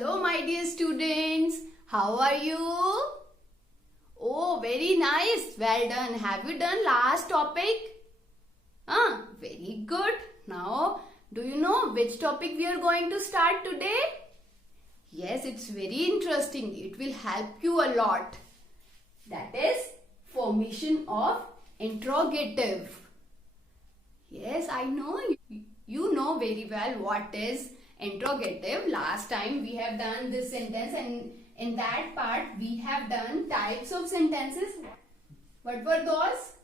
Hello my dear students, how are you? Oh, very nice, well done. Have you done last topic? Very good. Now, do you know which topic we are going to start today? Yes, it's very interesting. It will help you a lot. That is formation of interrogative. Yes, I know you know very well what is interrogative. Last time we have done this sentence, and in that part we have done types of sentences. What were those?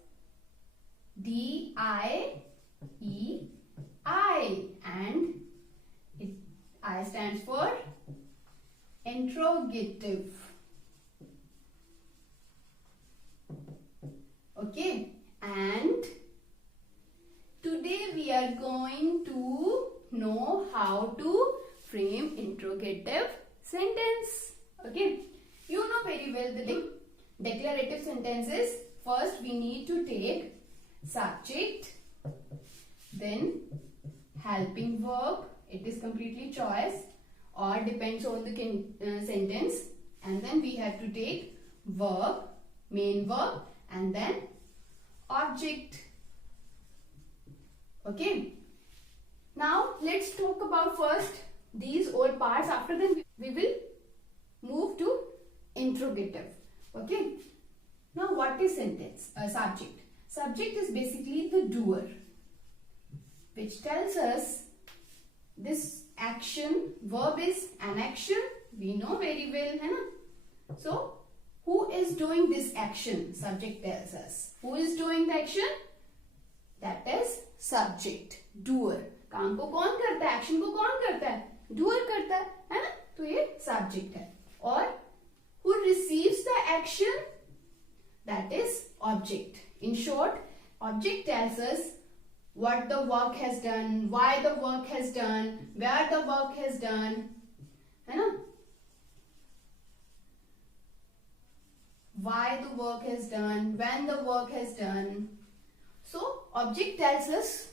D-I-E-I, and I stands for interrogative. Okay, and today we are going to know how to frame interrogative sentence. Okay, you know very well the declarative sentences. First we need to take subject, then helping verb. It is completely choice or depends on the sentence, and then we have to take verb, main verb, and then object. Okay, now let's talk about first these all parts. After that we will move to interrogative. Okay, now what is sentence? Subject. Subject is basically the doer, which tells us this action. Verb is an action, we know very well, है ना? So who is doing this action? Subject tells us. Who is doing the action? That is subject, doer. काम को कौन करता है? Action को कौन करता है? डूअर करता है ना? तो ये सब्जेक्ट है. और who receives the action? That is object. In short, object tells us what the work has done, why the work has done, where the work has done, है ना? Why the work has done, when the work has done. So object tells us,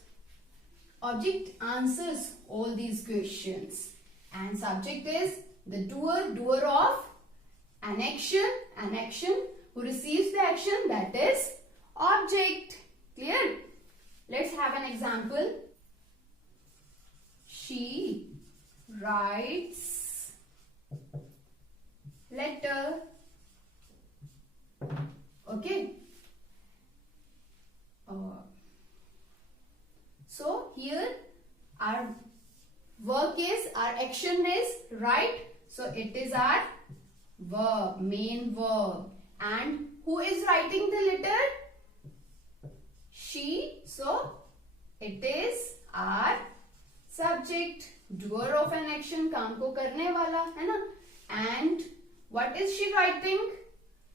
object answers all these questions, and subject is the doer of an action who receives the action, that is object. Clear? Let's have an example. She writes letter. Okay. So here our work is, our action is write. So it is our verb, main verb. And who is writing the letter? She. So it is our subject, doer of an action, काम को करने वाला, है ना? And what is she writing?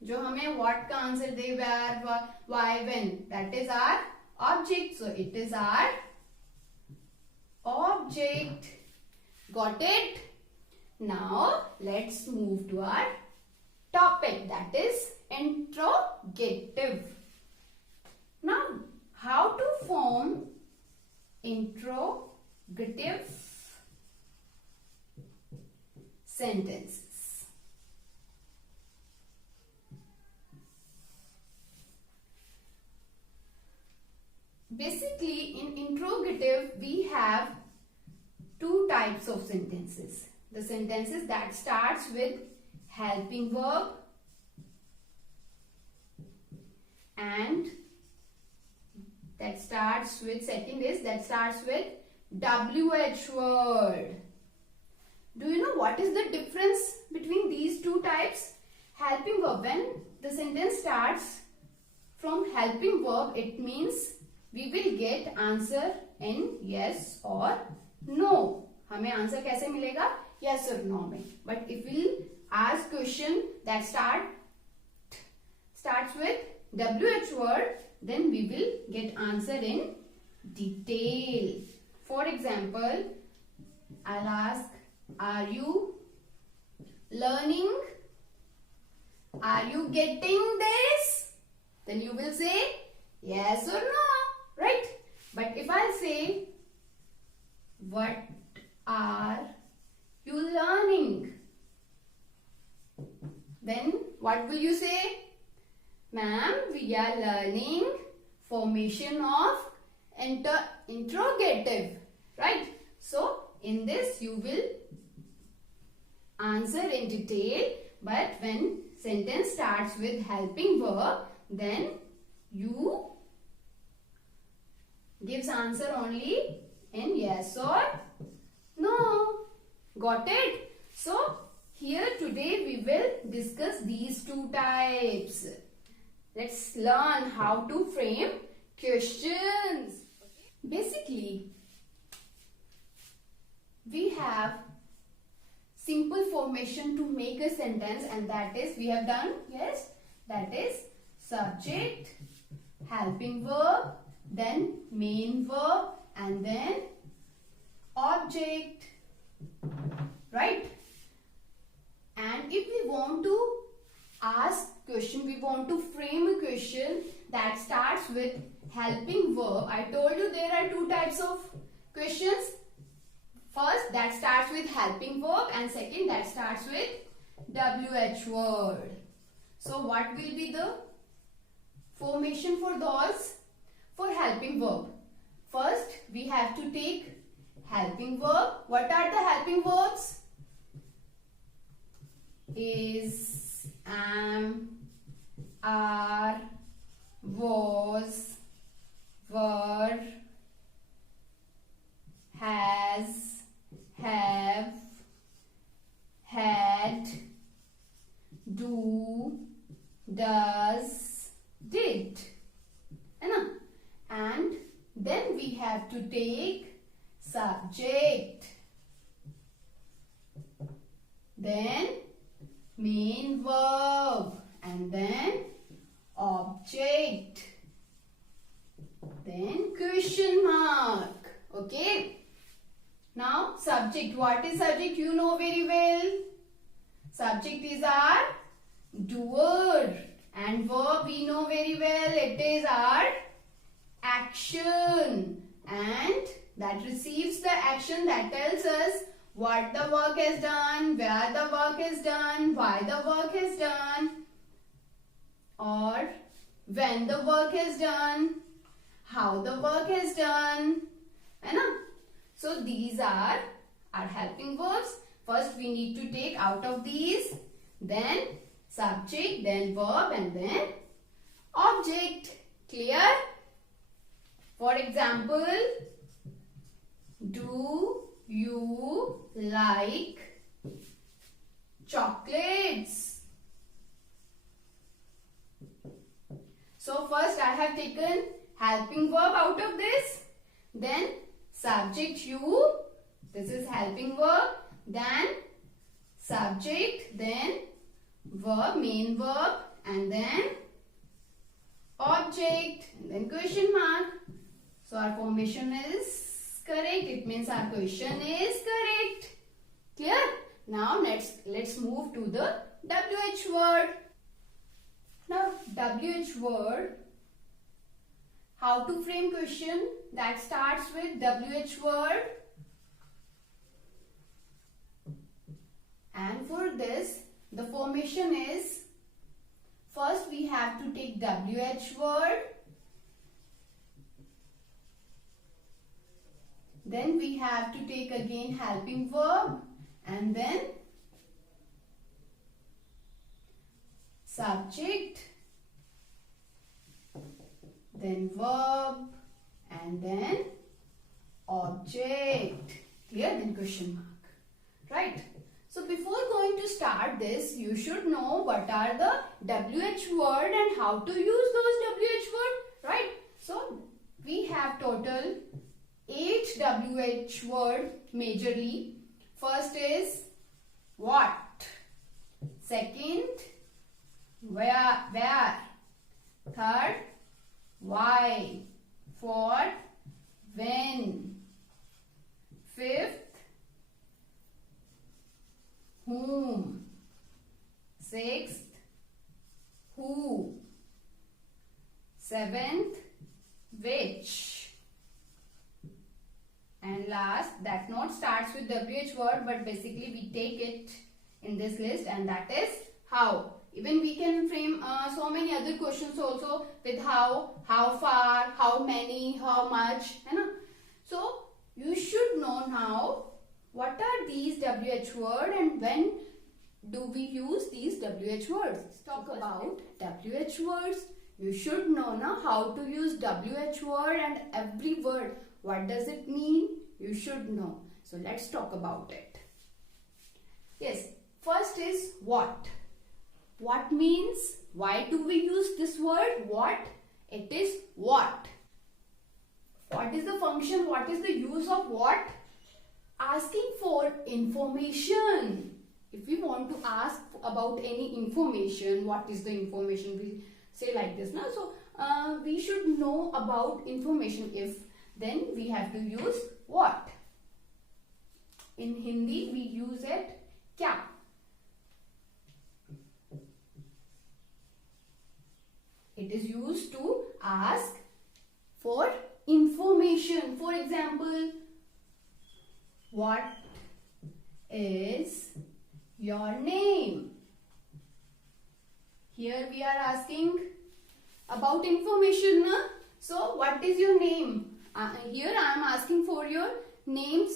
जो हमें what का answer they, where, why, when. That is our object. So it is our object. Got it? Now let's move to our topic, that is interrogative. Now how to form interrogative sentences? Basically, in interrogative, we have two types of sentences. The sentences that starts with helping verb and that starts with, second is that starts with WH word. Do you know what is the difference between these two types? Helping verb, when the sentence starts from helping verb, it means we will get answer in yes or no. हमें answer कैसे मिलेगा? Yes or no में. But if we ask question that starts with WH word, then we will get answer in detail. For example, I'll ask, are you learning? Are you getting this? Then you will say yes or no. Right? But if I say, what are you learning? what will you say? Ma'am, we are learning formation of interrogative, right? So, in this you will answer in detail, but when sentence starts with helping verb, then you gives answer only in yes or no. Got it? So, here today we will discuss these two types. Let's learn how to frame questions. Basically, we have simple formation to make a sentence, and that is, we have done, yes, that is subject, helping verb, then main verb, and then object, right? And if we want to ask question, we want to frame a question that starts with helping verb. I told you there are two types of questions. First, that starts with helping verb, and second, that starts with WH word. So, what will be the formation for those? For helping verb, first we have to take helping verb. What are the helping verbs? Is, am, are, was, were, has, have, had, do, does, did. And then we have to take subject, then main verb, and then object, then question mark. Okay. Now subject. What is subject? You know very well. Subject is our doer, and verb we know very well. It is our action, and that receives the action, that tells us what the work has done, where the work is done, why the work is done, or when the work is done, how the work is done. So these are our helping verbs. First we need to take out of these, then subject, then verb, and then object. Clear? For example, do you like chocolates? So first I have taken helping verb out of this, then subject you, this is helping verb, then subject, then verb, main verb, and then object, and then question mark. So our formation is correct. It means our question is correct. Clear? Now let's move to the WH word. Now WH word, how to frame question that starts with WH word. And for this, the formation is, first we have to take WH word, then we have to take again helping verb, and then subject, then verb, and then object. Clear? Then question mark. Right? So before going to start this, you should know what are the WH word and how to use those WH word. Right? So we have total 8 WH word majorly. First is what? Second, where? Third, why? Fourth, when? Fifth, whom? Sixth, who? Seventh, which? And last, that note starts with WH word, but basically we take it in this list, and that is how. Even we can frame so many other questions also with how far, how many, how much, है ना? So you should know now what are these WH word and when do we use these WH words. Let's talk about WH words. You should know now how to use WH word and every word. What does it mean? You should know. So let's talk about it. Yes, first is what. What means? Why do we use this word? What? It is what. What is the function? What is the use of what? Asking for information. If we want to ask about any information, what is the information? We say like this, na? So we should know about information. If then we have to use what. In Hindi we use it kya. It is used to ask for information. For example, what is your name? Here we are asking about information, na? So what is your name? Here I am asking for your names,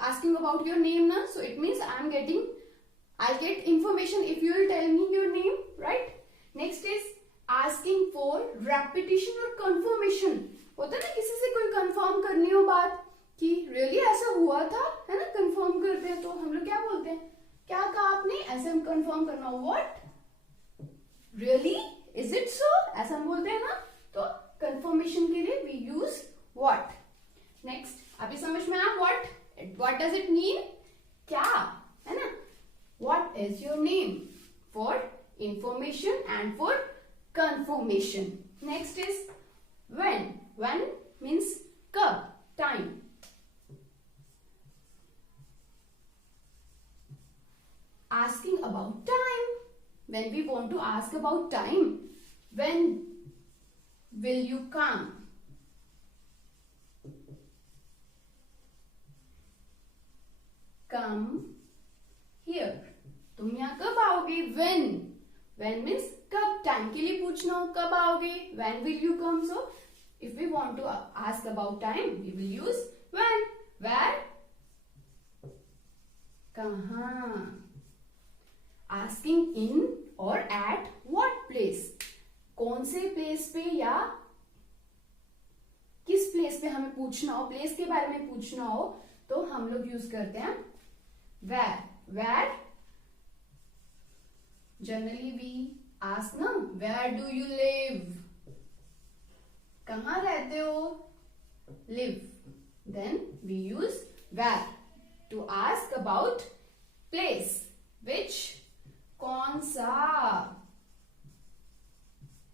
asking about your name, na? So it means I'll get information if you will tell me your name, right? Next is asking for repetition or confirmation. होता है ना किसी से कोई confirm करनी हो बात कि रियली ऐसा हुआ था, है ना? कंफर्म करते हैं तो हम लोग क्या बोलते हैं? क्या कहा आपने? ऐसे हम कंफर्म करना. What? Really? Is it so? ऐसा हम बोलते हैं ना. तो कंफर्मेशन के लिए वी यूज व्हाट. नेक्स्ट, अभी समझ में आया what? What does it mean? क्या, है ना? What is your name? For information and for confirmation. Next is when. When means kab, time. Asking about time. When we want to ask about time, when will you come? Come here. तुम यहाँ कब आओगे? When. When means कब, time के लिए पूछना हो कब आओगे. When will you come? So if we want to ask about time, we will use when. Where? कहाँ. Asking in or at what place. कौन से प्लेस पे या किस प्लेस पे हमें पूछना हो, प्लेस के बारे में पूछना हो तो हम लोग यूज करते हैं where. Where generally we ask na, where do you live? कहाँ रहते हो? Live. Then we use where to ask about place. Which? कौन सा,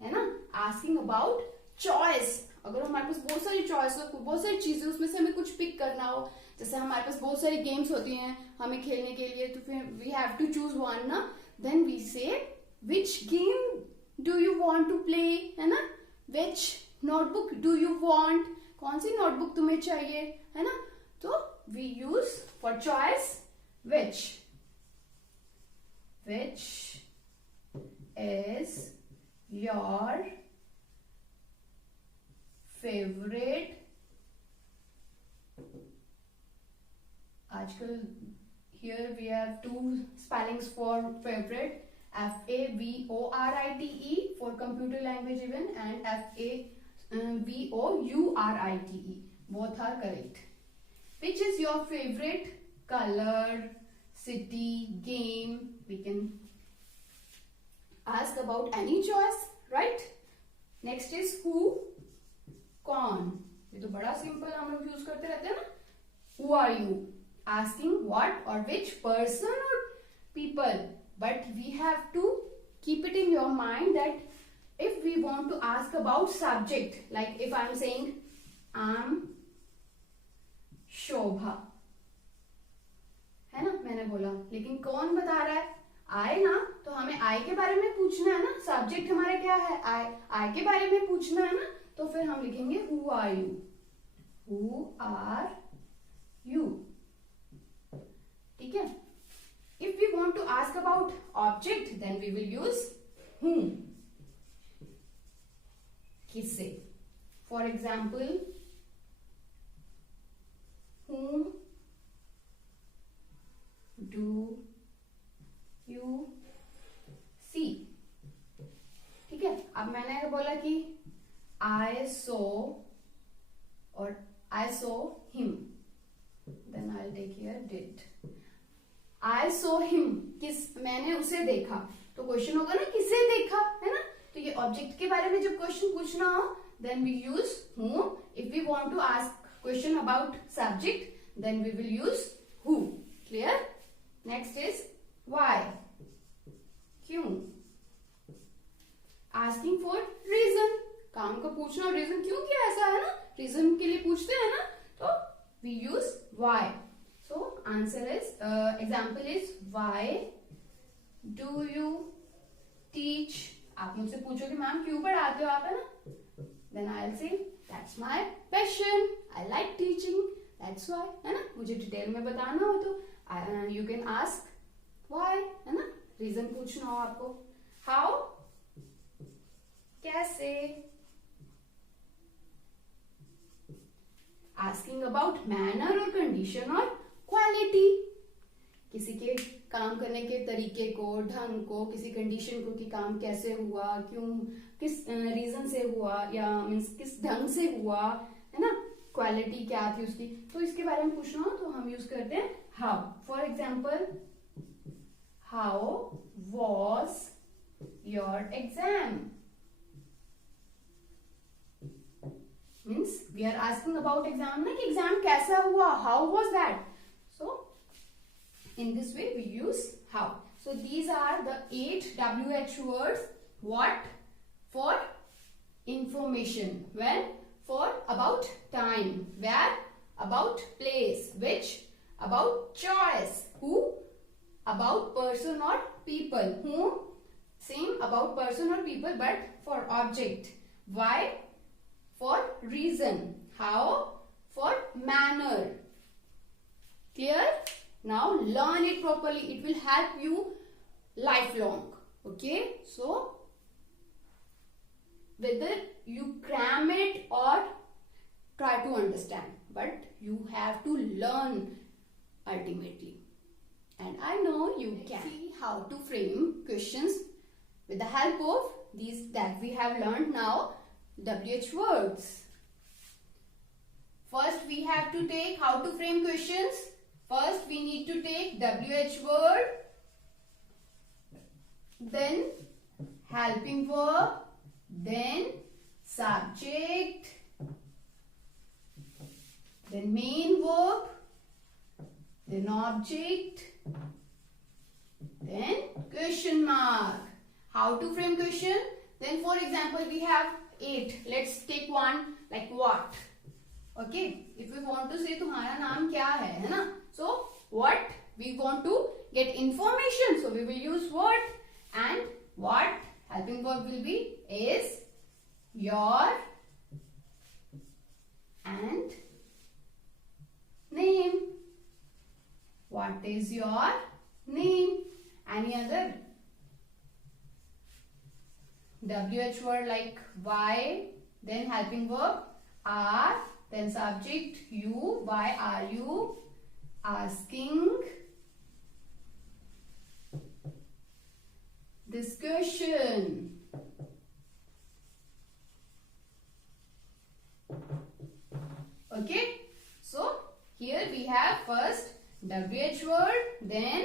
है ना? Asking about choice. अगर हमारे पास बहुत सारी चॉइस हो, बहुत सारी चीजें, उसमें से हमें कुछ पिक करना हो, जैसे हमारे पास बहुत सारी गेम्स होती हैं हमें खेलने के लिए, तो फिर we have to choose one ना. Then we say which game do you want to play, है ना? Which notebook do you want? कौन सी नोटबुक तुम्हें चाहिए, है ना? तो we use for choice which. Which is your favorite? आजकल here we have two spellings for favorite. FAVORITE for computer language even, and FAVOURITE. Both are correct. Which is your favorite color, city, game? We can ask about any choice, right? Next is who, कौन. ये तो बड़ा simple हम लोग use करते रहते हैं ना. Who are you? Asking what or which person or people. But we have to keep it in your mind that if we want to ask about subject, like if I'm saying I'm शोभा, है ना? मैंने बोला, लेकिन कौन बता रहा है? I ना. तो हमें I के बारे में पूछना है ना. सब्जेक्ट हमारा क्या है? I के बारे में पूछना है ना. तो फिर हम लिखेंगे who are you. Who are you? ठीक है? If we want to ask ask about object, then we will use whom. किससे. For example, whom do you see. ठीक है. अब मैंने बोला कि I saw और I saw him, then I'll take here did. I saw him, किस, मैंने उसे देखा. तो क्वेश्चन होगा ना किसे देखा, है ना. तो ये ऑब्जेक्ट के बारे में जब क्वेश्चन पूछना हो, then we use whom. If we want to ask question about subject, then we will use who. Clear? Next is why. क्यों. Asking for reason. काम का पूछना, रीजन क्यों किया ऐसा, है ना. रीजन के लिए पूछते हैं ना, तो we use why. So answer is example is why do you teach. आप मुझसे पूछोगे मैम क्यों पढ़ाते हो आप, है ना. Then I'll say that's my passion. I like teaching. That's why, है ना. मुझे डिटेल में बताना हो तो you can ask why, है ना. रीजन पूछना हो आपको. How, कैसे. Asking about manner और condition और quality. किसी के काम करने के तरीके को, ढंग को, किसी कंडीशन को कि काम कैसे हुआ, क्यों, किस रीजन से हुआ, या मीन्स किस ढंग से हुआ, है ना. क्वालिटी क्या थी उसकी, तो इसके बारे में पूछना हो तो हम यूज करते हैं how. For example, how was your exam. Means we are asking about exam ना, कि एग्जाम कैसा हुआ, how was that. So in this way we use how. So these are the 8 WH words. What? For information. When? For about time. Where? About place. Which? About choice. Who? About person or people. Whom? Same about person or people, but for object. Why? For reason. How? For manner. Clear? Now learn it properly. It will help you lifelong. Okay. So whether you cram it or try to understand, but you have to learn ultimately. And I know you can. See how to frame questions with the help of these that we have learned now. WH words. First we have to take how to frame questions. First we need to take WH word, then helping verb, then subject, then main verb, then object, then question mark. How to frame question? Then for example we have 8. Let's take one like what. Okay, if we want to say तुम्हारा नाम क्या है ना. So what, we want to get information, so we will use what. And what helping verb will be is your and name. What is your name? Any other WH word like why, then helping verb are, then subject you. Why are you asking this question? Okay. So here we have first WH word, then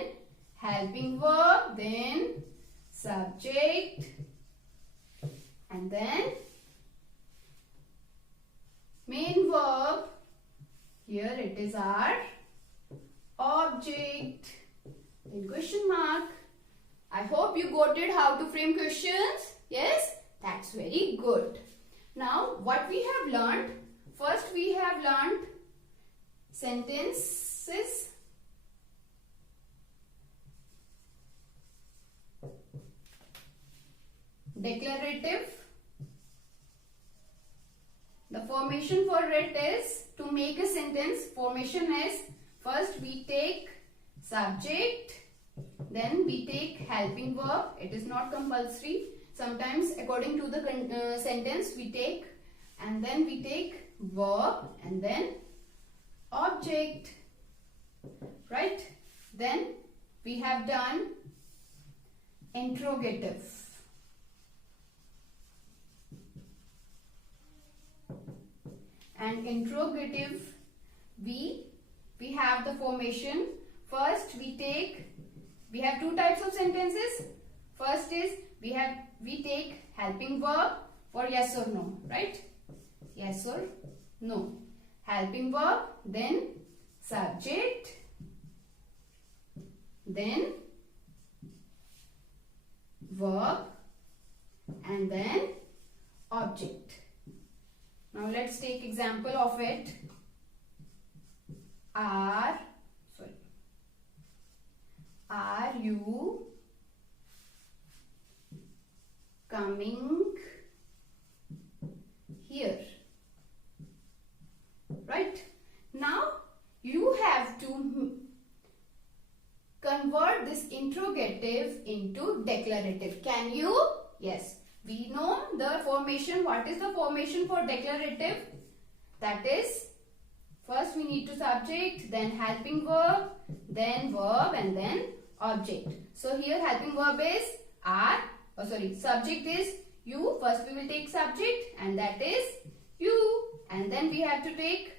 helping verb, then subject, and then main verb. Here it is our object. Then question mark. I hope you got it how to frame questions. Yes, that's very good. Now what we have learned? First we have learned sentences, declarative. The formation for it is, to make a sentence, formation is, first we take subject, then we take helping verb. It is not compulsory. Sometimes according to the sentence we take, and then we take verb and then object, right? Then we have done interrogative. And interrogative, we have the formation. First we have two types of sentences. First is we take helping verb for yes or no, right? Yes or no. Helping verb, then subject, then verb, and then object. Now let's take example of it. Are you coming here? Right? Now you have to convert this interrogative into declarative. Can you? Yes. We know the formation. What is the formation for declarative? That is, first we need to subject, then helping verb, then verb, and then object. So here helping verb is are, subject is you. First we will take subject, and that is you. And then we have to take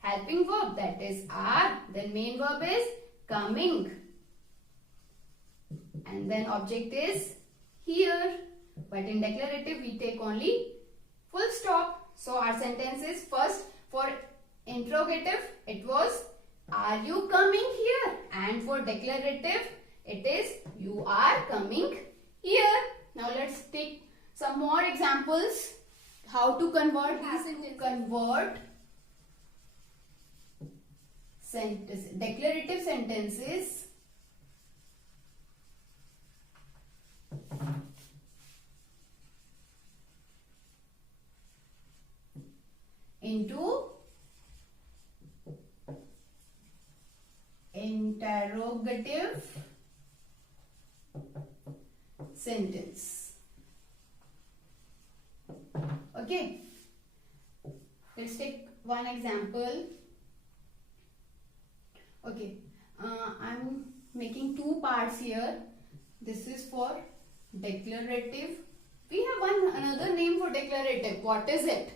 helping verb, that is are. Then main verb is coming. And then object is here. But in declarative we take only full stop. So our sentence is, first for interrogative it was are you coming here, and for declarative it is you are coming here. Now let's take some more examples how to convert these into declarative sentences into interrogative sentence. Okay, let's take one example. Okay, I'm making two parts here. This is for declarative. We have another name for declarative. What is it?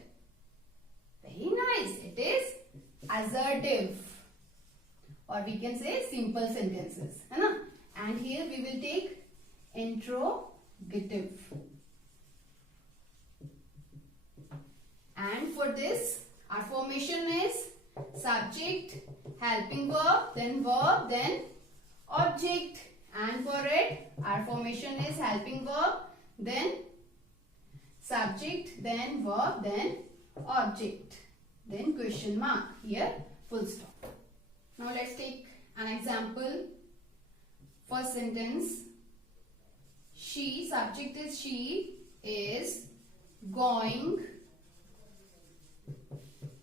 Very nice. It is assertive, or we can say simple sentences. And here we will take interrogative. And for this, our formation is subject, helping verb, then object. And for it, our formation is helping verb, then subject, then verb, then object, then question mark, here full stop. Now let's take an example. First sentence, she, subject is she, is going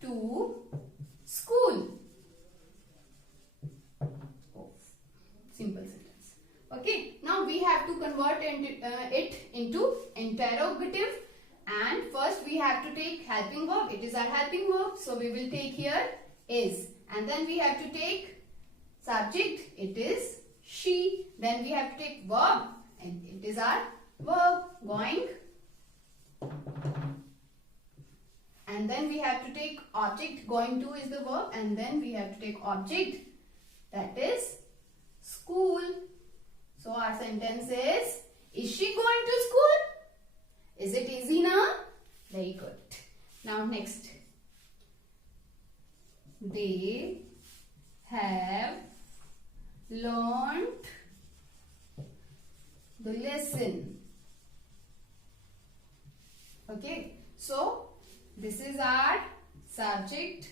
to school. Oh, simple sentence. Okay, now we have to convert it into interrogative. And first we have to take helping verb. It is our helping verb. So we will take here is. And then we have to take subject. It is she. Then we have to take verb. And it is our verb, going. And then we have to take object. Going to is the verb. And then we have to take object. That is school. So our sentence is she going to school? Is it easy now? Very good. Now next. They have learned the lesson. Okay. So this is our subject.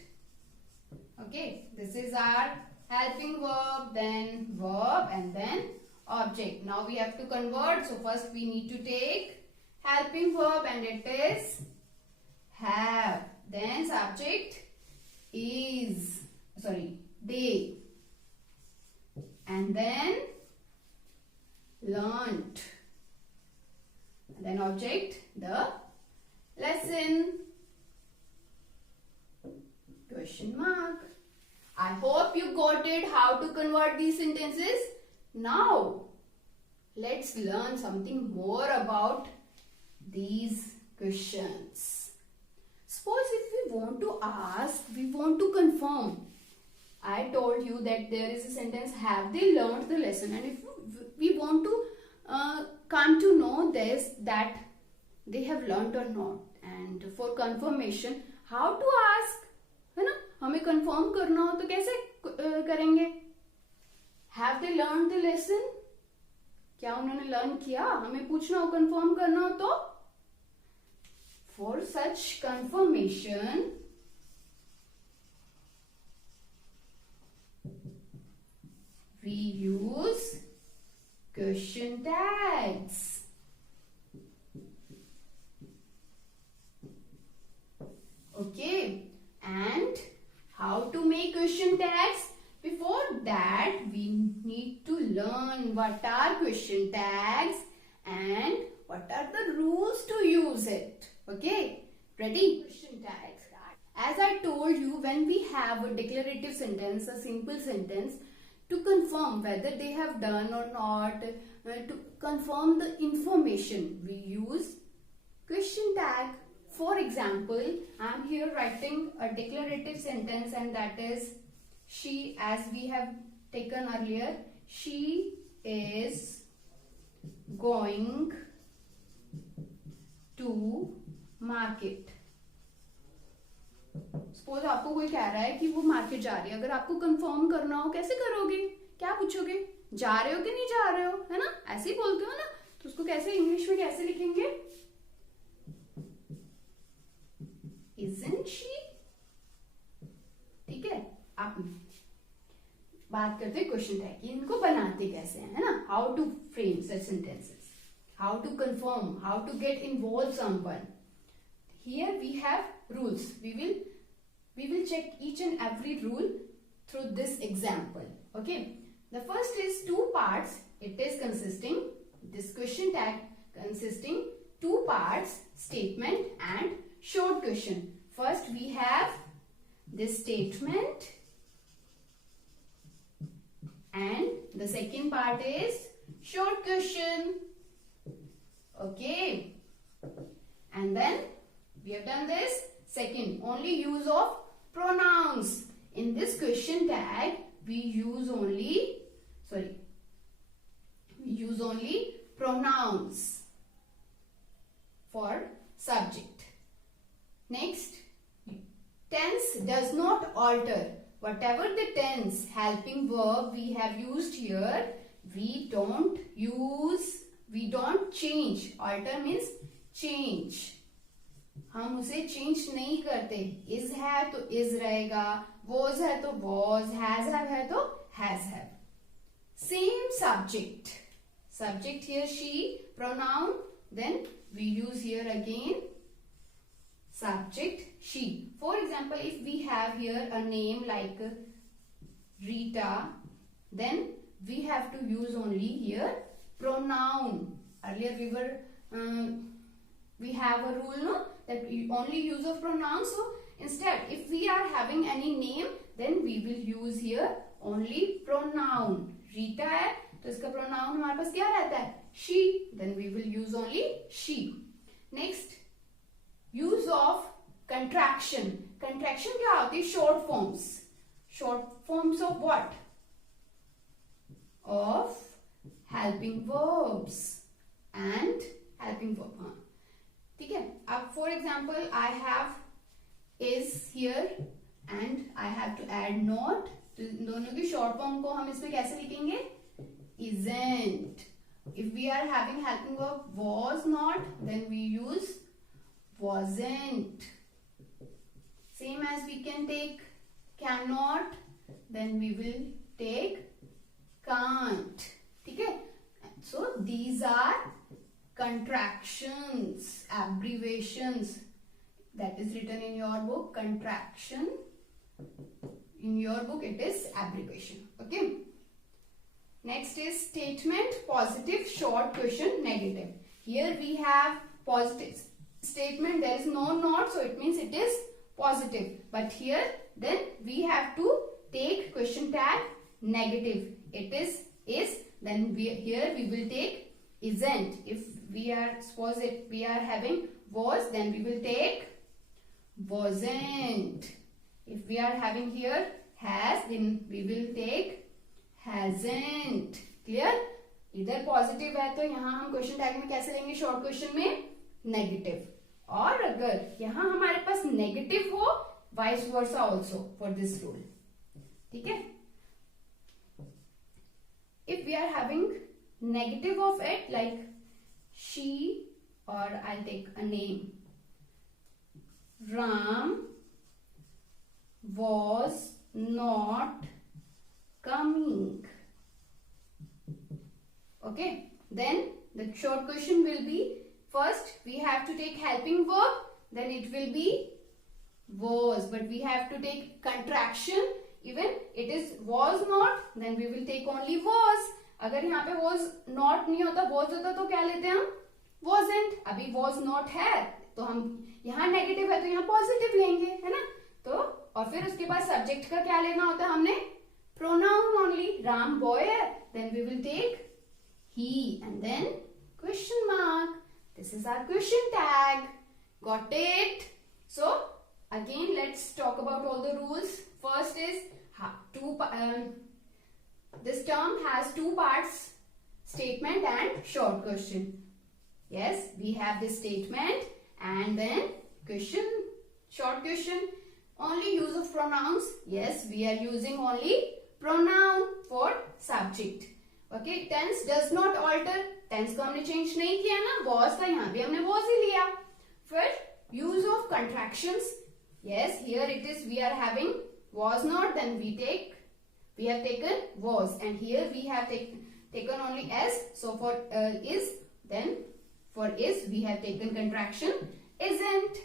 Okay. This is our helping verb, then verb, and then object. Now we have to convert. So first we need to take helping verb, and it is have. Then subject is, they. And then learnt. Then object, the lesson. Question mark. I hope you got it how to convert these sentences. Now, let's learn something more about these questions. Suppose if we want to ask, we want to confirm. I told you that there is a sentence, have they learned the lesson? And if we want to come to know this, that they have learned or not. And for confirmation, how to ask? है ना, हमें confirm करना हो तो कैसे करेंगे? Have they learned the lesson? क्या उन्होंने learn किया? हमें पूछना हो, confirm करना हो तो? For such confirmation, we use question tags. Okay, and how to make question tags? Before that, we need to learn what are question tags and what are the rules to use it. Okay, ready? Question tags. As I told you, when we have a declarative sentence, a simple sentence, to confirm whether they have done or not, to confirm the information, we use question tag. For example, I am here writing a declarative sentence, and that is she, as we have taken earlier, she is going to market. Suppose आपको कोई कह रहा है कि वो market जा रही है, अगर आपको कंफर्म करना हो कैसे करोगे? क्या पूछोगे? जा रहे हो कि नहीं जा रहे हो, है ना? ऐसे ही बोलते हो ना, तो उसको कैसे इंग्लिश में कैसे लिखेंगे? Isn't she? ठीक है, आप बात करते हैं क्वेश्चन टैग की, इनको बनाते कैसे हैं, है ना? How to frame such sentences, how to confirm, how to get involve someone. Here we have rules. We will check each and every rule through this example. Okay. The first is two parts. It is consisting, this question tag consisting two parts, statement and short question. First we have this statement and the second part is short question. Okay. And then we have done this. Second, only use of pronouns. In this question tag, we use only pronouns for subject. Next, tense does not alter. Whatever the tense, helping verb we have used here, we don't change. Alter means change. हम उसे change नहीं करते. Is है तो is रहेगा, was है तो was, has है तो has have. Same subject, subject here she, pronoun, then we use here again subject she. For example, if we have here a name like Rita, then we have to use only here pronoun. Earlier we have a rule, no, that we only use of pronouns. So instead, if we are having any name, then we will use here only pronoun. Rita है तो इसका pronoun हमारे पास क्या रहता है? She. Then we will use only she. Next, use of contraction. Contraction क्या होती है? Short forms. Short forms of what? Of helping verbs and helping verb. ठीक है. अब for example, I have is here and I have to add not. तो दोनों की short form को हम इसमें कैसे लिखेंगे? Isn't. If we are having helping verb was not, then we use wasn't. Same as we can take cannot, then we will take can't. ठीक है. So these are contractions, abbreviations that is written in your book. Contraction, in your book it is abbreviation. Okay. Next is statement, positive, short question, negative. Here we have positive statement. There is no not, so it means it is positive. But here then we have to take question tag negative. It is then here we will take isn't. If we are, suppose it we are having was, then we will take wasn't. If we are having here has, then we will take hasn't. Clear? इधर positive है तो यहाँ हम question tag में कैसे लेंगे? Short question में negative. और अगर यहाँ हमारे पास नेगेटिव हो, vice versa also for this rule. ठीक है? If we are having negative of it, like she, or I'll take a name, Ram was not coming. Okay, then the short question will be, first we have to take helping verb, then it will be was, but we have to take contraction. Even it is was not, then we will take only was. अगर यहाँ पे was not नहीं होता, was होता तो क्या लेते हैं हम? wasn't. अभी was not है तो हम यहाँ नेगेटिव है तो यहाँ पॉजिटिव लेंगे, है ना? तो और फिर उसके बाद सब्जेक्ट का क्या लेना होता है हमने? Pronoun only. राम बॉय है, then we will take he and then question mark. This is our question tag. Got it? So again let's talk about all the rules. First is this term has two parts, statement and short question. Yes, we have this statement and then question, short question. Only use of pronouns. Yes, we are using only pronoun for subject. Okay, tense does not alter. Tense को हमने change नहीं किया ना, was था, यहाँ भी हमने was ही लिया. फिर use of contractions. Yes, here it is, we are having was not, then we have taken was, and here we have taken only s. So for is, then for is we have taken contraction isn't.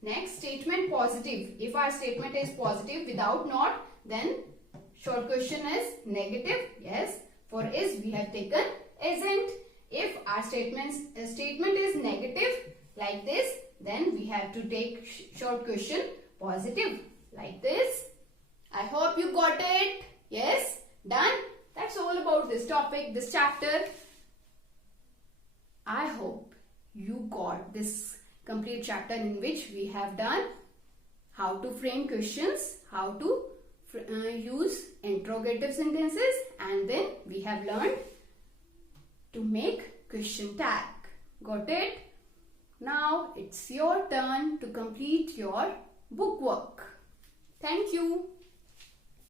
Next, statement positive. If our statement is positive without not, then short question is negative. Yes, for is we have taken isn't. If our statement is negative like this, then we have to take short question positive like this. I hope you got it. Yes, done. That's all about this topic, this chapter. I hope you got this complete chapter in which we have done how to frame questions, how to use interrogative sentences, and then we have learned to make question tag. Got it? Now it's your turn to complete your book work. Thank you.